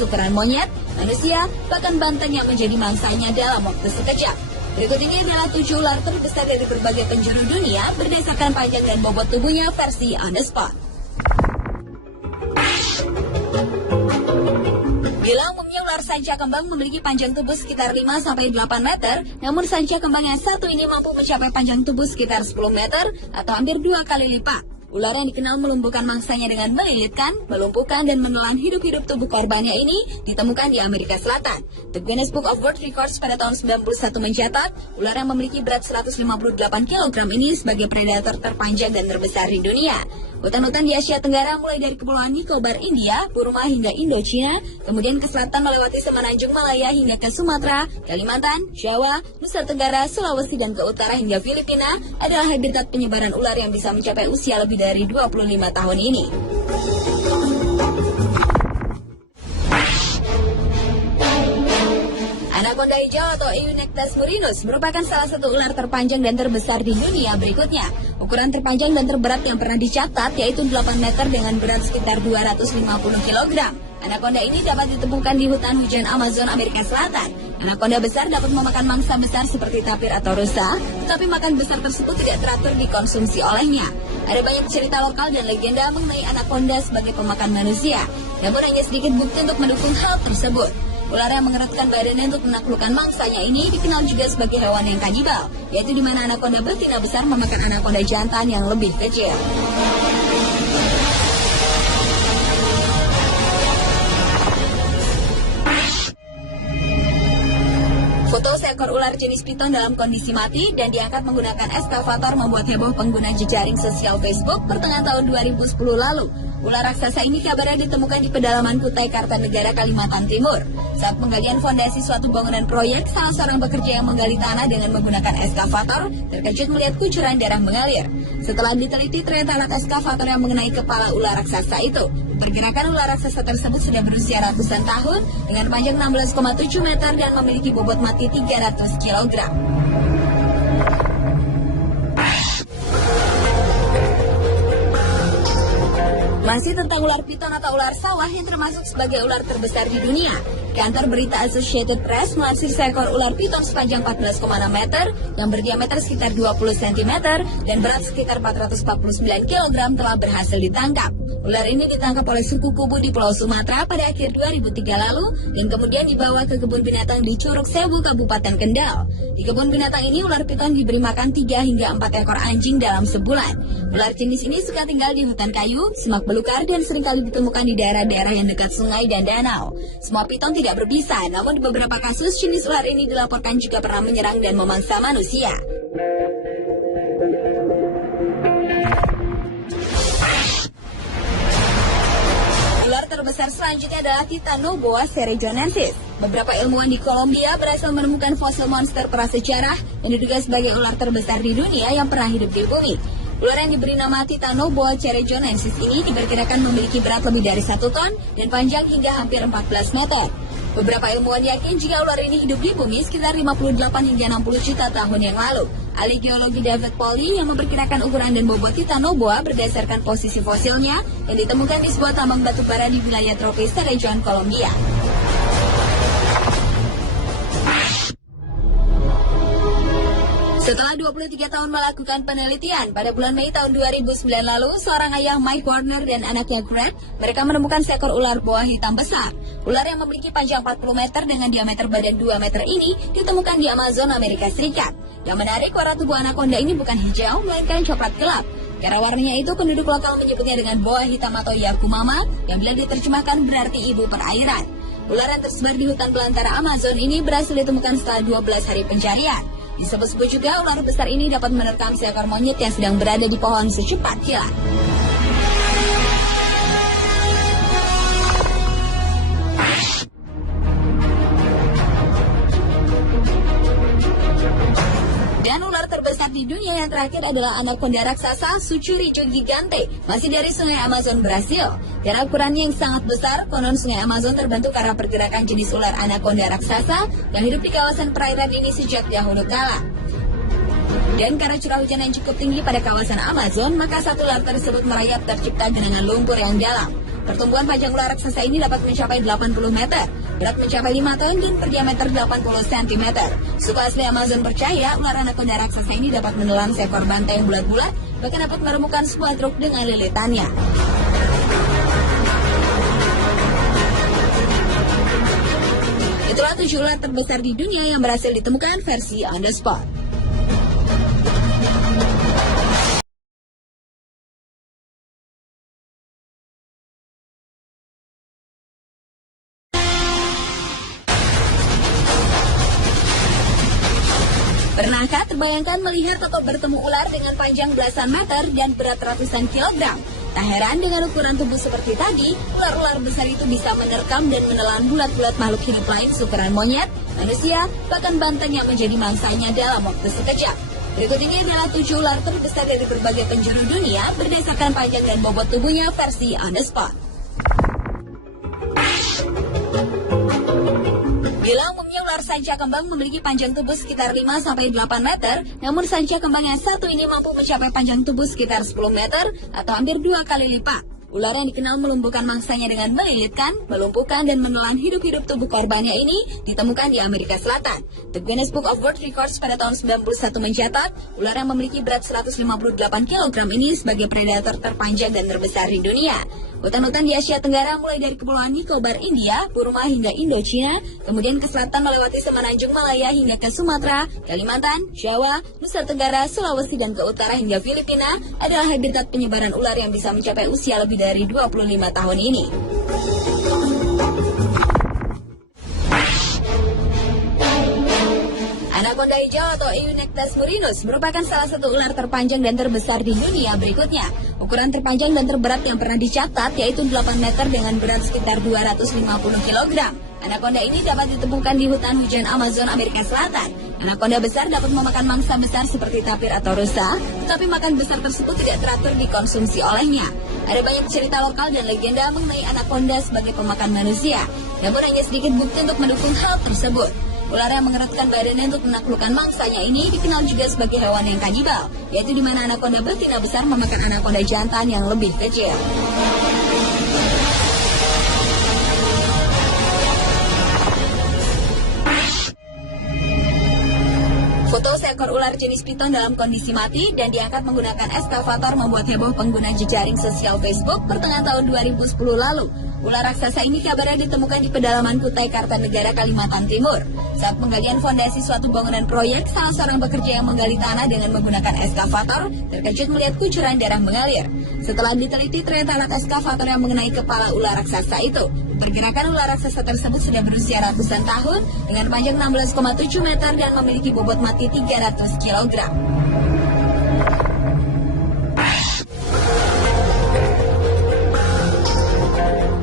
ukuran monyet, manusia, bahkan banteng yang menjadi mangsanya dalam waktu sekejap. Berikut ini adalah 7 ular terbesar dari berbagai penjuru dunia berdasarkan panjang dan bobot tubuhnya versi on the spot. Bila umumnya ular sanca kembang memiliki panjang tubuh sekitar 5-8 meter, namun sanca kembang yang satu ini mampu mencapai panjang tubuh sekitar 10 meter atau hampir 2 kali lipat. Ular yang dikenal melumpuhkan mangsanya dengan melilitkan, melumpuhkan, dan menelan hidup-hidup tubuh korbannya ini ditemukan di Amerika Selatan. The Guinness Book of World Records pada tahun 91 mencatat, ular yang memiliki berat 158 kg ini sebagai predator terpanjang dan terbesar di dunia. Hutan-hutan di Asia Tenggara mulai dari Kepulauan Nicobar, India, Burma hingga Indochina, kemudian ke selatan melewati Semenanjung Malaya hingga ke Sumatera, Kalimantan, Jawa, Nusa Tenggara, Sulawesi, dan ke utara hingga Filipina adalah habitat penyebaran ular yang bisa mencapai usia lebih dari 25 tahun ini. Anaconda hijau atau Eunectes murinus merupakan salah satu ular terpanjang dan terbesar di dunia berikutnya. Ukuran terpanjang dan terberat yang pernah dicatat yaitu 8 meter dengan berat sekitar 250 kg. Anaconda ini dapat ditemukan di hutan hujan Amazon Amerika Selatan. Anaconda besar dapat memakan mangsa besar seperti tapir atau rusa, tetapi makan besar tersebut tidak teratur dikonsumsi olehnya. Ada banyak cerita lokal dan legenda mengenai anaconda sebagai pemakan manusia, namun hanya sedikit bukti untuk mendukung hal tersebut. Ular yang mengerutkan badannya untuk menaklukkan mangsanya ini dikenal juga sebagai hewan yang kanibal, yaitu di mana anaconda betina besar memakan anaconda jantan yang lebih kecil. Foto seekor ular jenis piton dalam kondisi mati dan diangkat menggunakan eskavator membuat heboh pengguna jejaring sosial Facebook pertengahan tahun 2010 lalu. Ular raksasa ini kabarnya ditemukan di pedalaman Kutai Kartanegara, Kalimantan Timur. Saat penggalian fondasi suatu bangunan proyek, salah seorang pekerja yang menggali tanah dengan menggunakan eskavator terkejut melihat kucuran darah mengalir. Setelah diteliti, ternyata alat eskavator yang mengenai kepala ular raksasa itu. Pergerakan ular raksasa tersebut sudah berusia ratusan tahun dengan panjang 16,7 meter dan memiliki bobot mati 300 kg. Masih tentang ular piton atau ular sawah yang termasuk sebagai ular terbesar di dunia. Kantor berita Associated Press melansir seekor ular piton sepanjang 14,6 meter yang berdiameter sekitar 20 cm dan berat sekitar 449 kg telah berhasil ditangkap. Ular ini ditangkap oleh suku Kubu di Pulau Sumatera pada akhir 2003 lalu dan kemudian dibawa ke kebun binatang di Curug Sewu, Kabupaten Kendal. Di kebun binatang ini ular piton diberi makan 3 hingga 4 ekor anjing dalam sebulan. Ular jenis ini suka tinggal di hutan kayu, semak belukar, dan seringkali ditemukan di daerah-daerah yang dekat sungai dan danau. Semua piton tidak berbisa, namun di beberapa kasus jenis ular ini dilaporkan juga pernah menyerang dan memangsa manusia. Ular terbesar selanjutnya adalah Titanoboa cerejonensis. Beberapa ilmuwan di Kolombia berhasil menemukan fosil monster prasejarah yang diduga sebagai ular terbesar di dunia yang pernah hidup di bumi. Ular yang diberi nama Titanoboa cerejonensis ini diperkirakan memiliki berat lebih dari 1 ton dan panjang hingga hampir 14 meter. Beberapa ilmuwan yakin jika ular ini hidup di bumi sekitar 58 hingga 60 juta tahun yang lalu. Ahli geologi David Polly yang memperkirakan ukuran dan bobot Titanoboa berdasarkan posisi fosilnya yang ditemukan di sebuah tambang batu bara di wilayah tropis Cerrejón, Kolombia. Setelah 23 tahun melakukan penelitian, pada bulan Mei tahun 2009 lalu, seorang ayah Mike Warner dan anaknya Greg, mereka menemukan seekor ular boa hitam besar. Ular yang memiliki panjang 40 meter dengan diameter badan 2 meter ini ditemukan di Amazon, Amerika Serikat. Yang menarik, warna tubuh anaconda ini bukan hijau, melainkan coklat gelap. Karena warnanya itu, penduduk lokal menyebutnya dengan boa hitam atau yakumama, yang bila diterjemahkan berarti ibu perairan. Ular yang tersebar di hutan belantara Amazon ini berhasil ditemukan setelah 12 hari pencarian. Disebut-sebut juga ular besar ini dapat menerkam seekor monyet yang sedang berada di pohon secepat kilat. Dan ular terbesar di dunia yang terakhir adalah anaconda raksasa Suchuricho gigante, masih dari sungai Amazon, Brasil. Karena ukurannya yang sangat besar, konon sungai Amazon terbentuk karena pergerakan jenis ular anaconda raksasa yang hidup di kawasan perairan ini sejak dahulu kala. Dan karena curah hujan yang cukup tinggi pada kawasan Amazon, maka satu ular tersebut merayap tercipta genangan lumpur yang dalam. Pertumbuhan panjang ular raksasa ini dapat mencapai 80 meter, berat mencapai 5 ton dan berdiameter 80 cm. Suku asli Amazon percaya ular anaconda raksasa ini dapat menelan seekor bantai yang bulat-bulat, bahkan dapat meremukan sebuah truk dengan lilitannya. Itulah 7 ular terbesar di dunia yang berhasil ditemukan versi On The Spot. Pernahkah terbayangkan melihat atau bertemu ular dengan panjang belasan meter dan berat ratusan kilogram? Tak heran dengan ukuran tubuh seperti tadi, ular-ular besar itu bisa menerkam dan menelan bulat-bulat makhluk hidup lain seukuran monyet, manusia, bahkan banteng yang menjadi mangsanya dalam waktu sekejap. Berikut ini adalah 7 ular terbesar dari berbagai penjuru dunia berdasarkan panjang dan bobot tubuhnya versi On The Spot. Bila umumnya ular sanca kembang memiliki panjang tubuh sekitar 5-8 meter, namun sanca kembang yang satu ini mampu mencapai panjang tubuh sekitar 10 meter atau hampir 2 kali lipat. Ular yang dikenal melumpuhkan mangsanya dengan melilitkan, melumpuhkan, dan menelan hidup-hidup tubuh korbannya ini ditemukan di Amerika Selatan. The Guinness Book of World Records pada tahun 91 mencatat, ular yang memiliki berat 158 kg ini sebagai predator terpanjang dan terbesar di dunia. Hutan-hutan di Asia Tenggara mulai dari Kepulauan Nicobar, India, Burma hingga Indochina, kemudian ke selatan melewati Semenanjung Malaya hingga ke Sumatera, Kalimantan, Jawa, Nusa Tenggara, Sulawesi, dan ke utara hingga Filipina adalah habitat penyebaran ular yang bisa mencapai usia lebih dari 25 tahun ini. Anaconda hijau atau Eunectes murinus merupakan salah satu ular terpanjang dan terbesar di dunia berikutnya. Ukuran terpanjang dan terberat yang pernah dicatat yaitu 8 meter dengan berat sekitar 250 kg. Anaconda ini dapat ditemukan di hutan hujan Amazon Amerika Selatan. Anaconda besar dapat memakan mangsa besar seperti tapir atau rusa, tetapi makan besar tersebut tidak teratur dikonsumsi olehnya. Ada banyak cerita lokal dan legenda mengenai anaconda sebagai pemakan manusia, namun hanya sedikit bukti untuk mendukung hal tersebut. Ular yang mengerutkan badannya untuk menaklukkan mangsanya ini dikenal juga sebagai hewan yang kanibal, yaitu di mana anaconda betina besar memakan anaconda jantan yang lebih kecil. Foto seekor ular jenis piton dalam kondisi mati dan diangkat menggunakan eskavator membuat heboh pengguna jejaring sosial Facebook pertengahan tahun 2010 lalu. Ular raksasa ini kabarnya ditemukan di pedalaman Kutai Kartanegara, Kalimantan Timur. Saat penggalian fondasi suatu bangunan proyek, salah seorang pekerja yang menggali tanah dengan menggunakan eskavator terkejut melihat kucuran darah mengalir. Setelah diteliti, ternyata alat eskavator yang mengenai kepala ular raksasa itu. Pergerakan ular raksasa tersebut sudah berusia ratusan tahun dengan panjang 16,7 meter dan memiliki bobot mati 300 kg.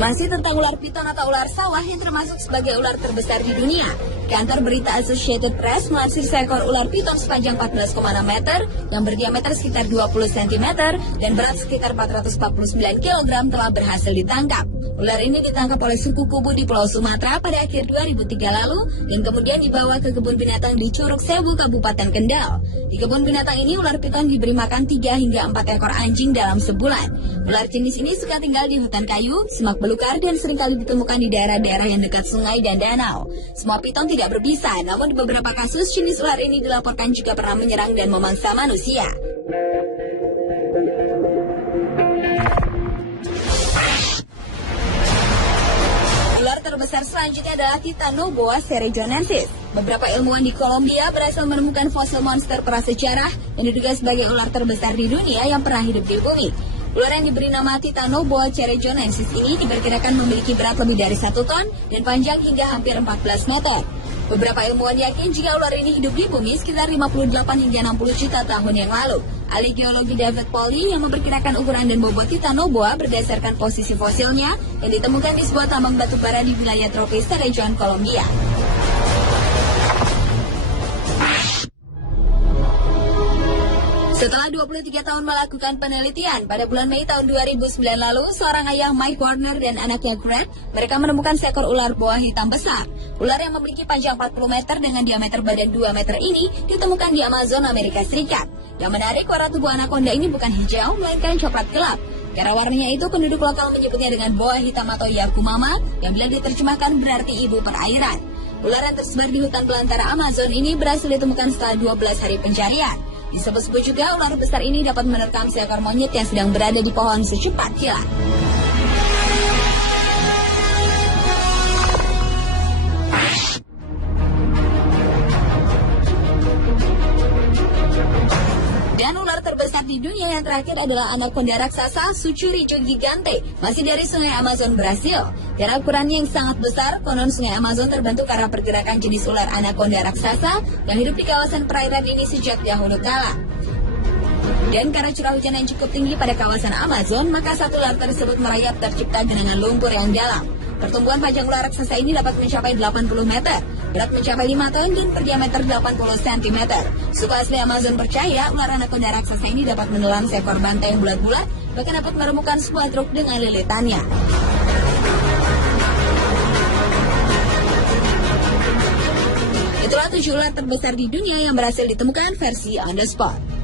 Masih tentang ular piton atau ular sawah yang termasuk sebagai ular terbesar di dunia. Kantor berita Associated Press melansir seekor ular piton sepanjang 14,6 meter yang berdiameter sekitar 20 cm dan berat sekitar 449 kg telah berhasil ditangkap. Ular ini ditangkap oleh suku Kubu di Pulau Sumatera pada akhir 2003 lalu dan kemudian dibawa ke kebun binatang di Curug Sewu, Kabupaten Kendal. Di kebun binatang ini ular piton diberi makan 3 hingga 4 ekor anjing dalam sebulan. Ular jenis ini suka tinggal di hutan kayu, semak belukar, dan seringkali ditemukan di daerah-daerah yang dekat sungai dan danau. Semua piton tidak berbisa, namun di beberapa kasus jenis ular ini dilaporkan juga pernah menyerang dan memangsa manusia. Ular terbesar selanjutnya adalah Titanoboa cerejonensis. Beberapa ilmuwan di Kolombia berhasil menemukan fosil monster prasejarah yang diduga sebagai ular terbesar di dunia yang pernah hidup di bumi. Ular yang diberi nama Titanoboa cerejonensis ini diperkirakan memiliki berat lebih dari 1 ton dan panjang hingga hampir 14 meter. Beberapa ilmuwan yakin jika ular ini hidup di bumi sekitar 58 hingga 60 juta tahun yang lalu. Ahli geologi David Polly yang memperkirakan ukuran dan bobot Titanoboa berdasarkan posisi fosilnya yang ditemukan di sebuah tambang batu bara di wilayah tropis Cerrejón, Kolombia. Setelah 23 tahun melakukan penelitian, pada bulan Mei tahun 2009 lalu, seorang ayah Mike Warner dan anaknya Greg, mereka menemukan seekor ular boa hitam besar. Ular yang memiliki panjang 40 meter dengan diameter badan 2 meter ini ditemukan di Amazon, Amerika Serikat. Yang menarik, warna tubuh anaconda ini bukan hijau, melainkan coklat gelap. Karena warnanya itu penduduk lokal menyebutnya dengan boa hitam atau yakumama yang bila diterjemahkan berarti ibu perairan. Ular yang tersebar di hutan belantara Amazon ini berhasil ditemukan setelah 12 hari pencarian. Disebut-sebut juga ular besar ini dapat menerkam seekor monyet yang sedang berada di pohon secepat kilat. Dan ular terbesar di dunia yang terakhir adalah anaconda raksasa Sucuricho gigante, masih dari sungai Amazon, Brasil. Karena ukurannya yang sangat besar, konon sungai Amazon terbentuk karena pergerakan jenis ular anaconda raksasa yang hidup di kawasan perairan ini sejak dahulu kala. Dan karena curah hujan yang cukup tinggi pada kawasan Amazon, maka satu ular tersebut merayap tercipta genangan lumpur yang dalam. Pertumbuhan panjang ular raksasa ini dapat mencapai 80 meter, berat mencapai 5 ton dan berdiameter 80 cm. Suku asli Amazon percaya ular anaconda raksasa ini dapat menelan seekor bantai yang bulat-bulat, bahkan dapat meremukan sebuah truk dengan lilitannya. Itulah 7 ular terbesar di dunia yang berhasil ditemukan versi On The Spot.